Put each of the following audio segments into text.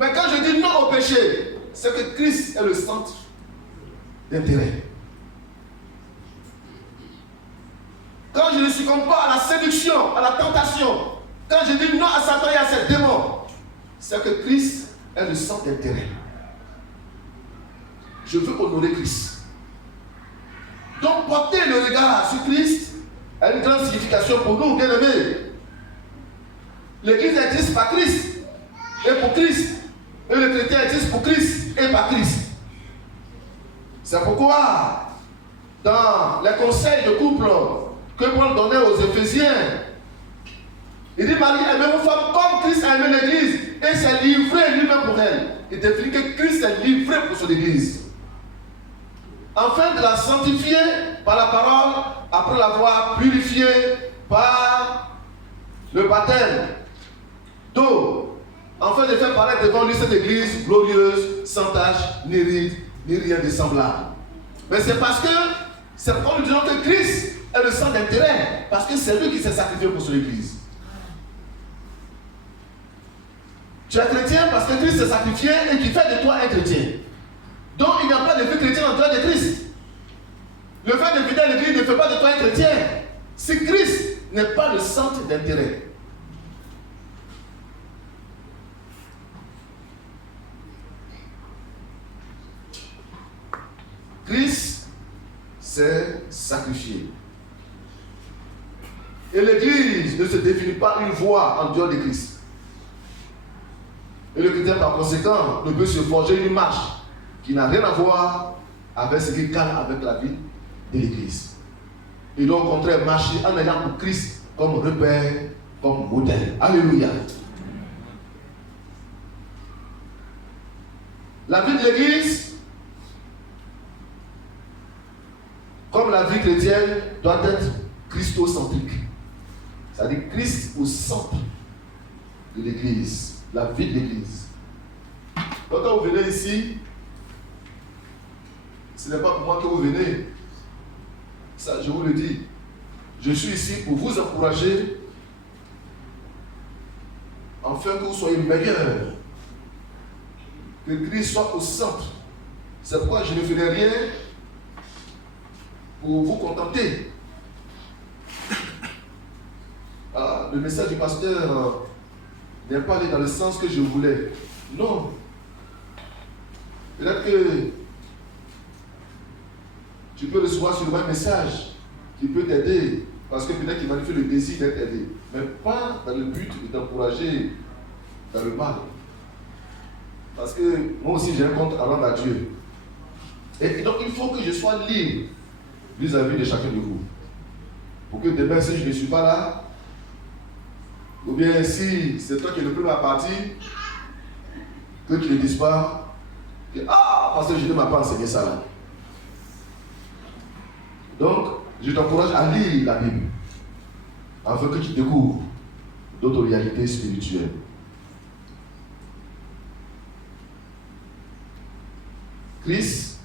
Mais quand je dis non au péché, c'est que Christ est le centre d'intérêt. Quand je ne succombe pas à la séduction, à la tentation, quand je dis non à Satan et à ses démons, c'est que Christ est le centre d'intérêt. Je veux honorer Christ. Donc porter le regard sur Christ a une grande signification pour nous, bien-aimés. L'Église existe par Christ et pour Christ. Et le chrétien existe pour Christ et par Christ. C'est pourquoi, dans les conseils de couple que Paul donnait aux Éphésiens, il dit: Marie, aimez vos femmes comme Christ a aimé l'Église et s'est livré lui-même pour elle. Il définit que Christ s'est livré pour son Église, afin de la sanctifier par la parole, après l'avoir purifiée par le baptême d'eau, afin de faire paraître devant lui cette Église glorieuse, sans tache, ni ride, ni rien de semblable. Mais c'est parce que, c'est pourquoi nous disons que Christ est le centre d'intérêt, parce que c'est lui qui s'est sacrifié pour son Église. Tu es chrétien parce que Christ s'est sacrifié et qui fait de toi un chrétien. Donc il n'y a pas de vie chrétienne en dehors de Christ. Le fait de vivre l'Église ne fait pas de toi un chrétien. Si Christ n'est pas le centre d'intérêt. Christ s'est sacrifié. Et l'Église ne se définit pas une voie en dehors de Christ. Et le chrétien, par conséquent, ne peut se forger une marche qui n'a rien à voir avec ce qui calme avec la vie de l'Église. Il doit au contraire marcher en ayant pour Christ comme repère, comme modèle. Alléluia. La vie de l'Église, comme la vie chrétienne, doit être christocentrique. C'est-à-dire Christ au centre de l'Église. La vie de l'Église. Donc quand vous venez ici, ce n'est pas pour moi que vous venez. Ça, je vous le dis. Je suis ici pour vous encourager, afin que vous soyez meilleurs. Que Christ soit au centre. C'est pourquoi je ne ferai rien pour vous contenter. Ah, le message du pasteur n'est pas allé dans le sens que je voulais. Non. Peut-être que tu peux recevoir sur le même message qui peut t'aider, parce que peut-être qu'il manifeste le désir d'être aidé, mais pas dans le but de t'encourager dans le mal. Parce que moi aussi j'ai un compte à rendre à Dieu. Et donc il faut que je sois libre vis-à-vis de chacun de vous. Pour que demain, si je ne suis pas là, ou bien si c'est toi qui es le premier à partir, que tu ne dises pas que parce que je ne m'a pas enseigné ça là. Donc, je t'encourage à lire la Bible, afin que tu découvres d'autres réalités spirituelles. Christ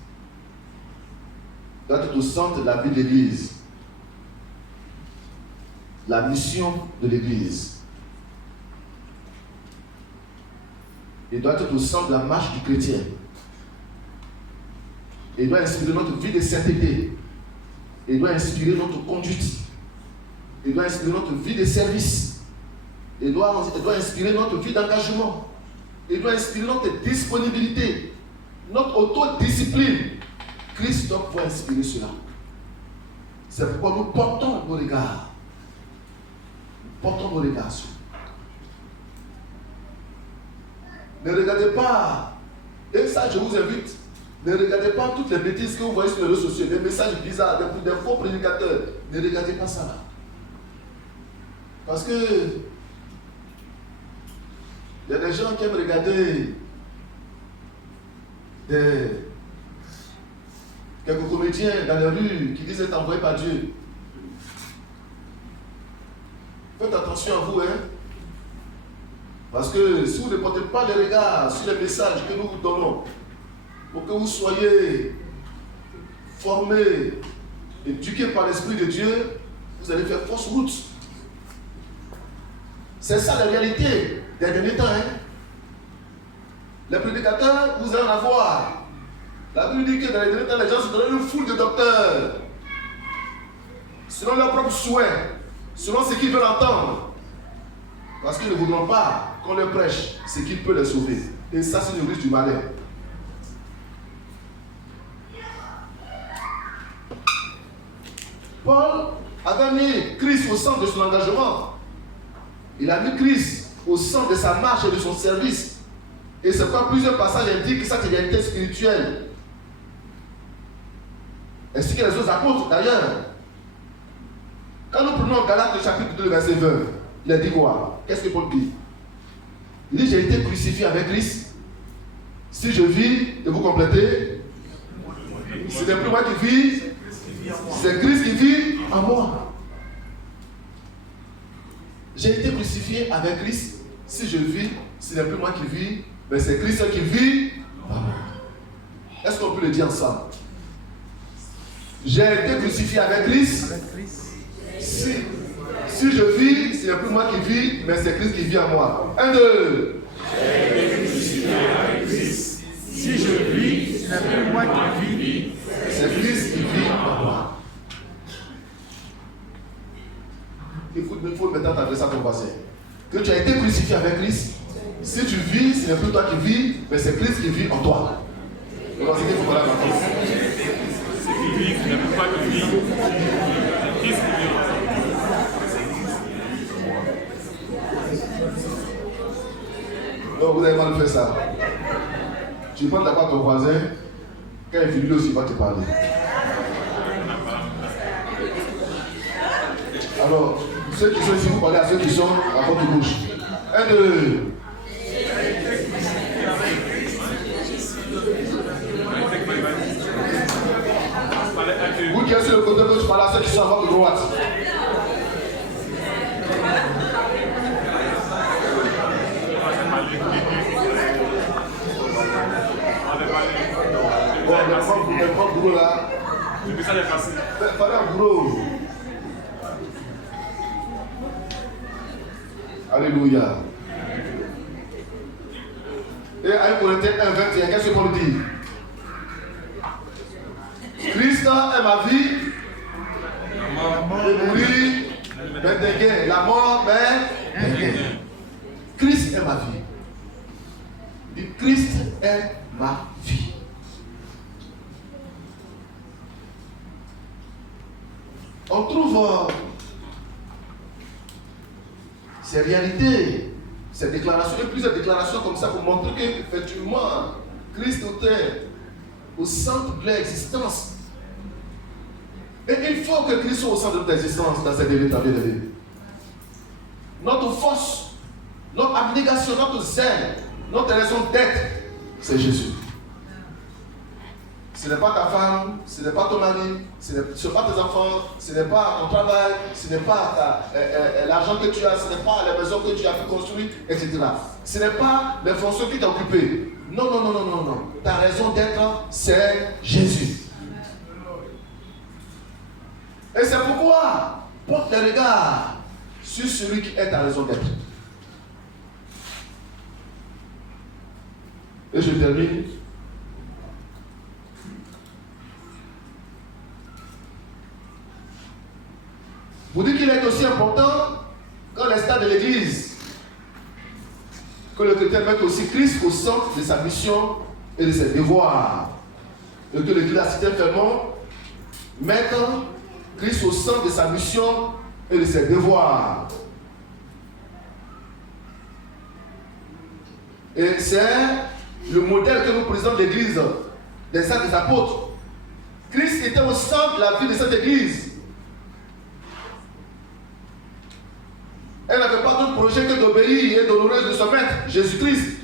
doit être au centre de la vie de l'Église, la mission de l'Église. Il doit être au centre de la marche du chrétien. Il doit inspirer notre vie de sainteté. Il doit inspirer notre conduite. Il doit inspirer notre vie de service. Il doit inspirer notre vie d'engagement. Il doit inspirer notre disponibilité, notre autodiscipline. Christ doit pouvoir inspirer cela. C'est pourquoi nous portons nos regards. Nous portons nos regards sur. Ne regardez pas, et ça je vous invite, ne regardez pas toutes les bêtises que vous voyez sur les réseaux sociaux, des messages bizarres, des faux prédicateurs. Ne regardez pas ça là. Parce que il y a des gens qui aiment regarder quelques comédiens dans les rues qui disent être envoyés par Dieu. Faites attention à vous, hein. Parce que si vous ne portez pas les regards sur les messages que nous vous donnons, pour que vous soyez formés, éduqués par l'Esprit de Dieu, vous allez faire fausse route. C'est ça la réalité des derniers temps. Hein? Les prédicateurs, vous allez en avoir. La Bible dit que dans les derniers temps, les gens se donnent une foule de docteurs. Selon leurs propres souhaits, selon ce qu'ils veulent entendre. Parce qu'ils ne voudront pas qu'on leur prêche ce qui peut les sauver. Et ça, c'est une risque du malheur. Paul avait mis Christ au centre de son engagement. Il a mis Christ au centre de sa marche et de son service. Et c'est pourquoi plusieurs passages indiquent que cette réalité spirituelle, ainsi que les autres apôtres d'ailleurs. Quand nous prenons Galates chapitre 2, verset 20, il a dit quoi? Qu'est-ce que Paul dit? Il dit, j'ai été crucifié avec Christ. Si je vis, et vous complétez, ce n'est plus moi qui vis, c'est Christ qui vit en moi. J'ai été crucifié avec Christ. Si je vis, ce n'est plus moi qui vis, mais c'est Christ qui vit en moi. Est-ce qu'on peut le dire ensemble? J'ai été crucifié avec Christ. Si je vis, ce n'est plus moi qui vis, mais c'est Christ qui vit en moi. 1, 2. J'ai été crucifié avec Christ. Si je vis, ce n'est plus moi qui vis, c'est Christ qui vit en moi. Il faut maintenant t'adresser à ton voisin. Que tu as été crucifié avec Christ. Si tu vis, ce n'est plus toi qui vis, mais c'est Christ qui vit en toi. Alors, c'est qu'il faut parler à ma face. ce qui vit, ce n'est plus moi qui vis, c'est Christ qui vit en toi. Donc vous n'avez pas de faire ça. Tu prends d'abord ton voisin, quand il finit aussi, il va te parler. Alors, ceux qui sont ici, vous parlez à ceux qui sont à votre bouche. 1, 2. Vous qui êtes sur le côté gauche, parlez à ceux qui sont à votre droite. Bon, le grand boulot là. Depuis ça, il est facile. Fallait un boulot. Alléluia. Et à 1 Corinthiens 1, 21, qu'est-ce que Paul dit? Christ est ma vie. Le mourir, mais des gains. La mort, mais des gains. Christ est ma vie. Et Christ est ma vie. On trouve ces réalités, ces déclarations, et plusieurs déclarations comme ça pour montrer qu'effectivement, Christ était au centre de l'existence. Et il faut que Christ soit au centre de l'existence dans cette vie. Notre force, notre abnégation, notre zèle, notre raison d'être, c'est Jésus. Ce n'est pas ta femme, ce n'est pas ton mari, ce n'est pas tes enfants, ce n'est pas ton travail, ce n'est pas l'argent que tu as, ce n'est pas la maison que tu as pu construire, etc. Ce n'est pas les fonctions qui t'ont occupé. Non, non, non, non, non, non. Ta raison d'être, c'est Jésus. Et c'est pourquoi porte les regards sur celui qui est ta raison d'être. Et je termine. Vous dites qu'il est aussi important dans les stades de l'Église que le chrétien mette aussi Christ au centre de sa mission et de ses devoirs. Et que l'Église a cité fermement mettre Christ au centre de sa mission et de ses devoirs. Et c'est le modèle que nous présente l'Église des Actes des Apôtres. Christ était au centre de la vie de cette Église. Elle n'avait pas d'autre projet que d'obéir et d'honorer de son maître, Jésus-Christ.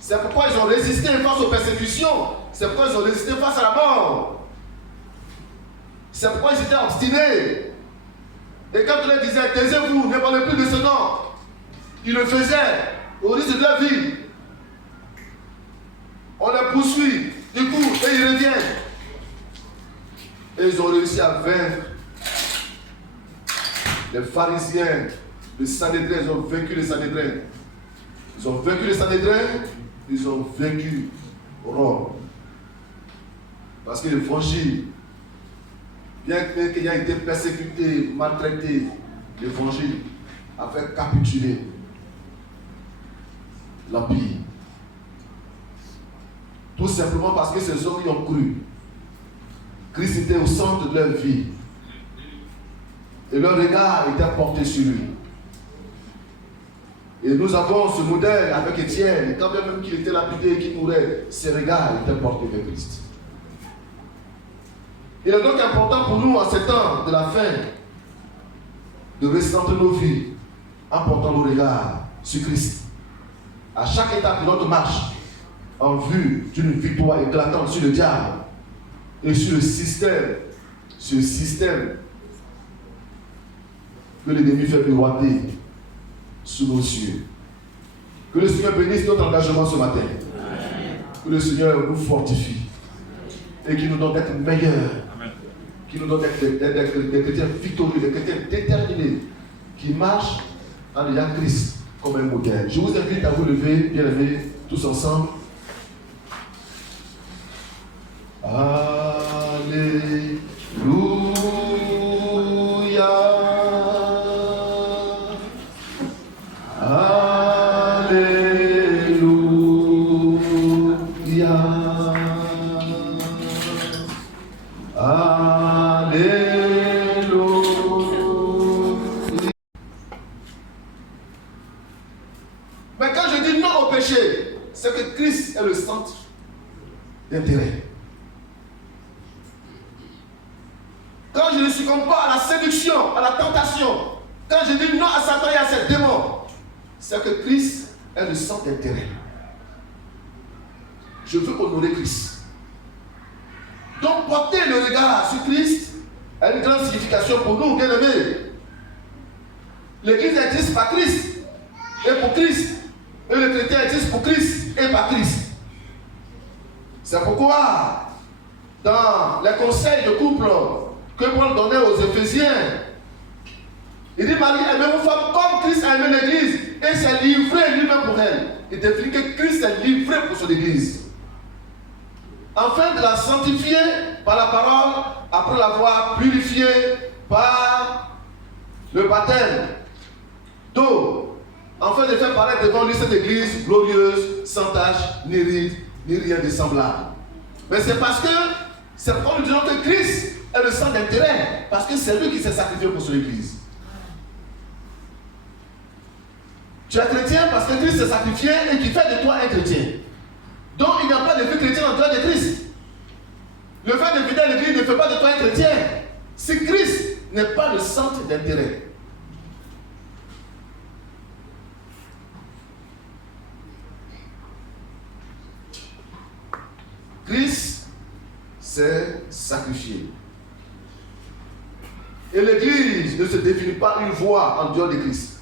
C'est pourquoi ils ont résisté face aux persécutions. C'est pourquoi ils ont résisté face à la mort. C'est pourquoi ils étaient obstinés. Et quand on leur disait, taisez-vous, ne parlez plus de ce nom, ils le faisaient au risque de leur vie. On les poursuit, du coup, et ils reviennent. Et ils ont réussi à vaincre les pharisiens, les Sanhédrin. Ils ont vaincu les Sanhédrin. Ils ont vaincu les Sanhédrin ils ont vaincu Rome. Parce que l'évangile, bien qu'il ait été persécuté, maltraité, l'évangile a fait capituler l'empire. Tout simplement parce que ces hommes y ont cru. Christ était au centre de leur vie. Et leur regard était porté sur lui. Et nous avons ce modèle avec Étienne. Et quand bien même qu'il était lapidé et qu'il mourait, ses regards étaient portés vers Christ. Il est donc important pour nous, en ces temps de la fin, de recentrer nos vies en portant nos regards sur Christ. À chaque étape de notre marche, en vue d'une victoire éclatante sur le diable et sur le système, que l'ennemi fait miroiter sous nos yeux. Que le Seigneur bénisse notre engagement ce matin. Que le Seigneur nous fortifie et qu'il nous donne d'être meilleurs, qu'il nous donne d'être des chrétiens victorieux, des chrétiens déterminés, qui marchent en ayant Christ comme un modèle. Je vous invite à vous lever, bien aimés, tous ensemble. Alléluia. Mais quand je dis non au péché, c'est que Christ est le centre d'intérêt. Quand je ne succombe pas à la séduction, à la tentation, quand je dis non à Satan et à ses démons, c'est que Christ est le centre d'intérêt. Je veux honorer Christ. Donc porter le regard sur Christ a une grande signification pour nous, bien aimés. L'Église existe par Christ et pour Christ. Et le chrétien existe pour Christ et par Christ. C'est pourquoi, dans les conseils de couple que Paul donnait aux Éphésiens, il dit: Marie, aimez vos femmes comme Christ a aimé l'Église et s'est livré lui-même pour elle. Il définit que Christ s'est livré pour son Église, afin de la sanctifier par la parole, après l'avoir purifiée par le baptême d'eau, afin de faire paraître devant lui cette Église glorieuse, sans tache, ni ride, ni rien de semblable. Mais c'est parce que, c'est pourquoi nous disons que Christ est le centre d'intérêt, parce que c'est lui qui s'est sacrifié pour son Église. Tu es chrétien parce que Christ s'est sacrifié et qui fait de toi un chrétien. Donc il n'y a pas de vie chrétienne en dehors de Christ. Le fait de venir à l'église ne fait pas de toi un chrétien. Si Christ n'est pas le centre d'intérêt. Christ s'est sacrifié. Et l'église ne se définit pas une voie en dehors de Christ.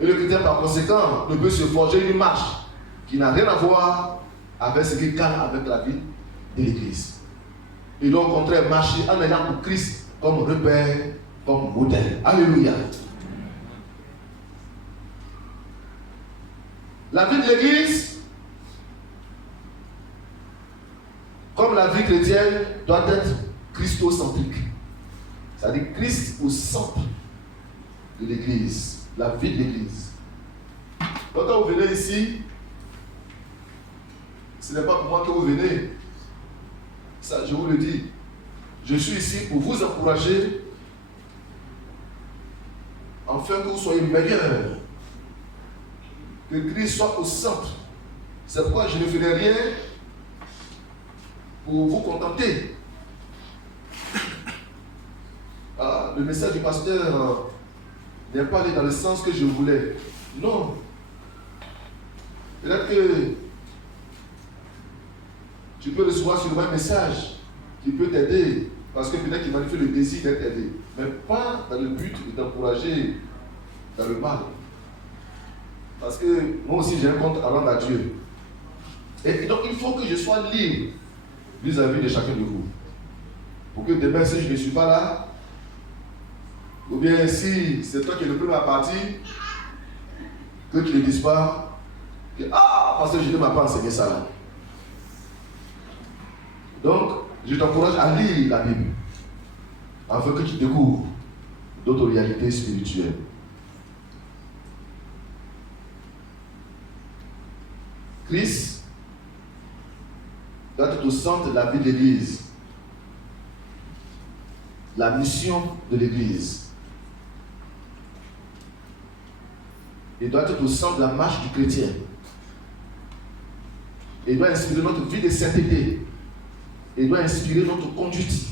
Et le chrétien par conséquent ne peut se forger une marche qui n'a rien à voir avec ce qui cadre avec la vie de l'église. Il doit au contraire marcher en ayant pour Christ comme repère, comme modèle. Alléluia. La vie de l'église, comme la vie chrétienne, doit être christocentrique. C'est-à-dire Christ au centre de l'église, la vie de l'église. Donc quand vous venez ici, ce n'est pas pour moi que vous venez. Ça, je vous le dis. Je suis ici pour vous encourager, afin que vous soyez meilleurs. Que Christ soit au centre. C'est pourquoi je ne ferai rien pour vous contenter. Le message du pasteur n'est pas allé dans le sens que je voulais. Non. Peut-être que tu peux recevoir sur le même message qui peut t'aider, parce que peut-être qu'il manifeste le désir d'être aidé, mais pas dans le but de t'encourager dans le mal. Parce que moi aussi j'ai un compte à rendre à Dieu. Et donc il faut que je sois libre vis-à-vis de chacun de vous. Pour que demain, si je ne suis pas là, ou bien si c'est toi qui es le premier à partir, que tu ne dises pas, Ah, parce que je ne m'a pas enseigné ça là. Donc, je t'encourage à lire la Bible afin que tu découvres d'autres réalités spirituelles. Christ doit être au centre de la vie de l'Église. La mission de l'Église. Il doit être au centre de la marche du chrétien. Il doit inspirer notre vie de sainteté. Il doit inspirer notre conduite.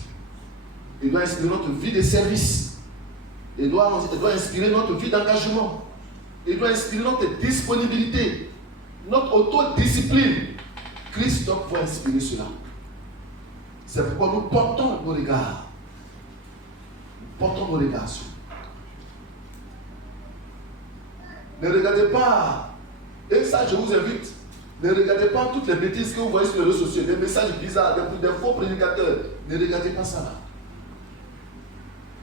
Il doit inspirer notre vie de service. Il doit inspirer notre vie d'engagement. Il doit inspirer notre disponibilité, notre autodiscipline. Christ doit pouvoir inspirer cela. C'est pourquoi nous portons nos regards. Nous portons nos regards sur lui. Ne regardez pas, et ça je vous invite, ne regardez pas toutes les bêtises que vous voyez sur les réseaux sociaux, des messages bizarres, des faux prédicateurs. Ne regardez pas ça là.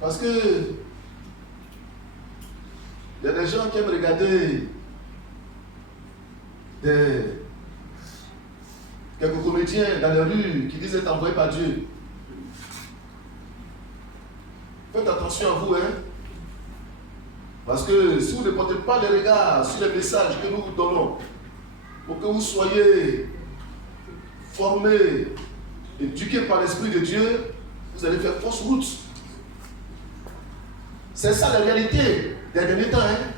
Parce que il y a des gens qui aiment regarder quelques comédiens dans les rues qui disent être envoyés par Dieu. Faites attention à vous, hein. Parce que si vous ne portez pas les regards sur les messages que nous vous donnons, pour que vous soyez formés, éduqués par l'Esprit de Dieu, vous allez faire fausse route. C'est ça la réalité des derniers temps. Hein?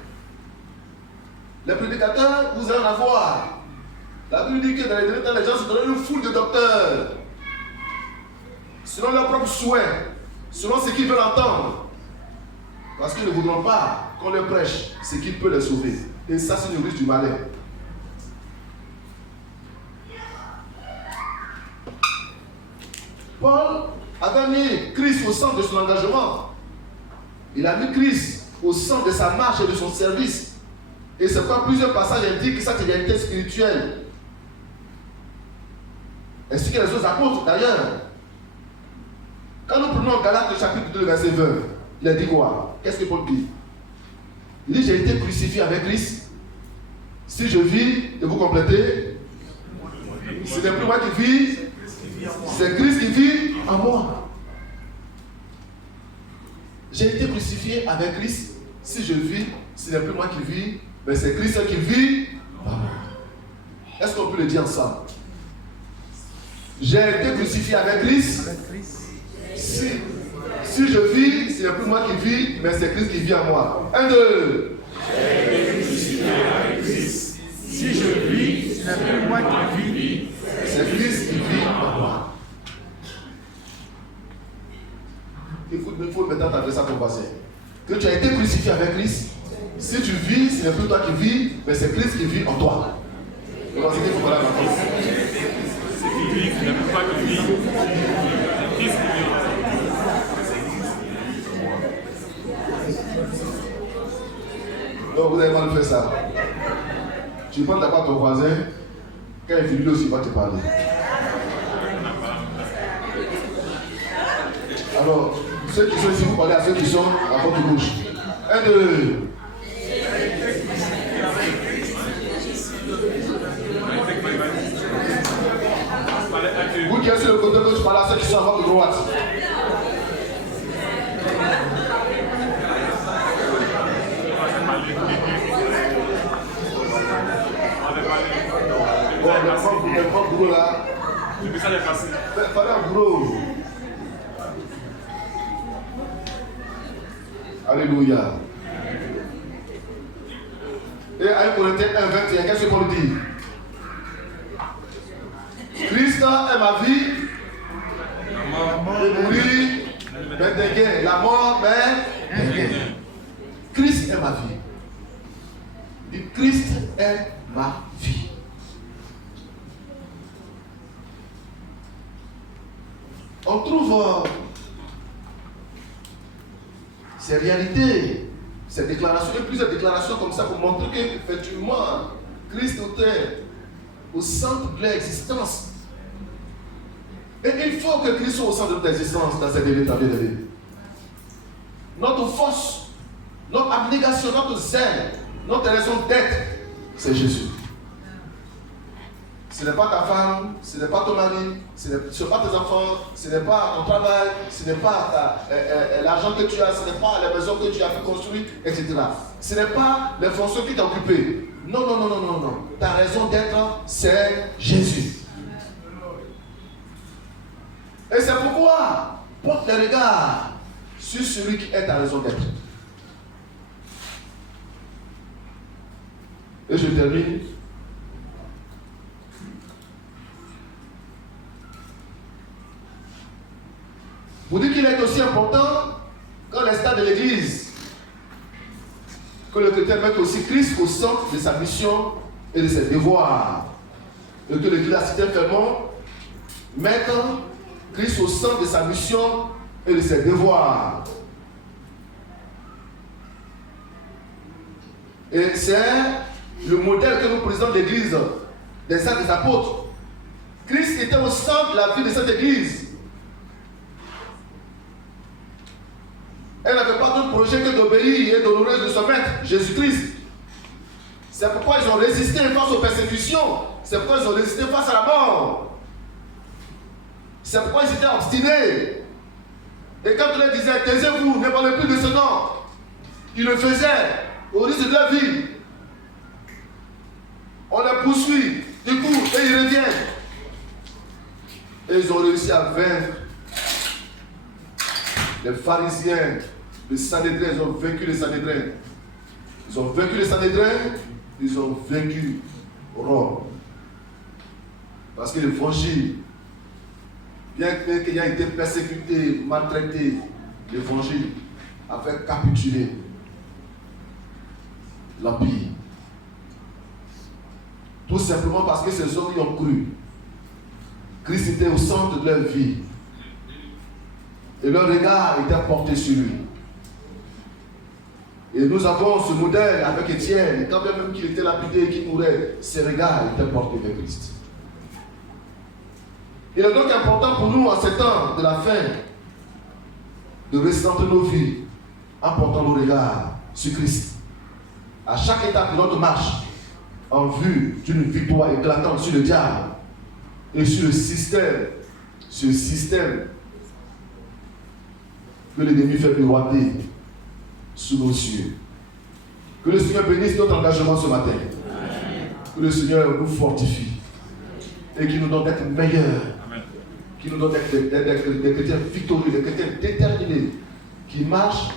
Les prédicateurs, vous allez en avoir. La Bible dit que dans les derniers temps, les gens se donnent une foule de docteurs, selon leurs propres souhaits, selon ce qu'ils veulent entendre. Parce qu'ils ne voudront pas qu'on leur prêche ce qui peut les sauver. Et ça, c'est une ruse du malin. Paul avait mis Christ au centre de son engagement. Il a mis Christ au centre de sa marche et de son service. Et c'est pourquoi plusieurs passages indiquent que cette réalité spirituelle, ainsi que les autres apôtres d'ailleurs. Quand nous prenons Galates chapitre 2, verset 20, il a dit quoi? Qu'est-ce que Paul dit? Il dit, j'ai été crucifié avec Christ. Si je vis, et vous complétez, ce n'est plus moi qui vis, c'est Christ qui vit en moi. J'ai été crucifié avec Christ. Si je vis, ce n'est plus moi qui vis, mais c'est Christ qui vit en moi. Est-ce qu'on peut le dire ensemble? J'ai été crucifié avec Christ. Si je vis, ce n'est plus moi qui vis, mais c'est Christ qui vit en moi. 1, 2. J'ai été crucifié avec Christ. Si je vis, ce n'est plus moi qui vis, c'est Christ qui vit en moi. Il faut maintenant t'adresser à ton voisin. Que tu as été crucifié avec Christ. Si tu vis, ce n'est plus toi qui vis, mais c'est Christ qui vit en toi. Alors, c'est qu'il faut parler à ma face. Ce qui vit, ce n'est plus toi qui vis, c'est Christ qui vit en toi. Donc, vous avez mal fait ça. Tu prends d'abord ton voisin, quand il finit aussi, il va te parler. Alors, ceux qui sont ici, vous parlez à ceux qui sont à votre bouche. 1, 2. Vous qui êtes sur le côté gauche, parlez à ceux qui sont à votre droite. Bon, le grand boulot là. Depuis ça, il est facile. Fallait un boulot. Alléluia. Et à 1 Corinthiens 1, 21, qu'est-ce que Paul dit? Christ est ma vie. Le mourir, mais des gains. La mort, mais des gains. Christ est ma vie. Et Christ est ma vie. On trouve ces réalités, ces déclarations, et plusieurs déclarations comme ça pour montrer qu'effectivement, Christ était au centre de l'existence. Et il faut que Christ soit au centre de l'existence dans cette dernière de vie. Notre force, notre abnégation, notre zèle, notre raison d'être, c'est Jésus. Ce n'est pas ta femme, ce n'est pas ton mari, ce n'est pas tes enfants, ce n'est pas ton travail, ce n'est pas l'argent que tu as, ce n'est pas la maison que tu as pu construire, etc. Ce n'est pas les fonctions qui t'ont occupé. Non, non, non, non, non, non. Ta raison d'être, c'est Jésus. Et c'est pourquoi porte les regards sur celui qui est ta raison d'être. Et je termine. Vous dites qu'il est aussi important, quand les stades de l'Église, que le chrétien mette aussi Christ au centre de sa mission et de ses devoirs. Et que l'Église a cité fermement, mettre Christ au centre de sa mission et de ses devoirs. Et c'est le modèle que nous présente l'Église des Actes des Apôtres. Christ était au centre de la vie de cette Église. Elle n'avait pas d'autre projet que d'obéir et d'honorer de son maître, Jésus-Christ. C'est pourquoi ils ont résisté face aux persécutions. C'est pourquoi ils ont résisté face à la mort. C'est pourquoi ils étaient obstinés. Et quand on leur disait, taisez-vous, ne parlez plus de ce nom, ils le faisaient au risque de leur vie. On les poursuit, du coup, et ils reviennent. Et ils ont réussi à vaincre les pharisiens, les Sanhédrin. Ils ont vaincu les Sanhédrin. Ils ont vaincu les Sanhédrin, ils ont vaincu Rome. Parce que l'évangile, bien qu'il ait été persécuté, maltraité, l'évangile a fait capituler l'empire. Tout simplement parce que ces hommes y ont cru. Christ était au centre de leur vie. Et leur regard était porté sur lui. Et nous avons ce modèle avec Étienne. Et quand bien même qu'il était lapidé et qu'il mourait, ses regards étaient portés vers Christ. Il est donc important pour nous, en ces temps de la fin, de recentrer nos vies en portant nos regards sur Christ. À chaque étape de notre marche, en vue d'une victoire éclatante sur le diable et sur le système, que l'ennemi fait miroiter sous nos yeux. Que le Seigneur bénisse notre engagement ce matin. Amen. Que le Seigneur nous fortifie et qu'il nous donne d'être meilleurs. Amen. Qu'il nous donne d'être des chrétiens victorieux, des chrétiens déterminés qui marchent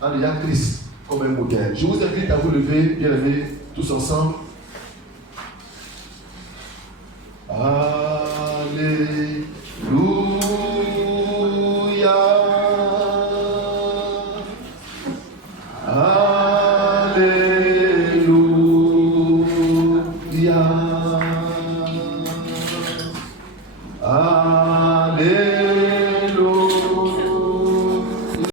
en ayant Christ comme un modèle. Je vous invite à vous lever, bien aimés, tous ensemble.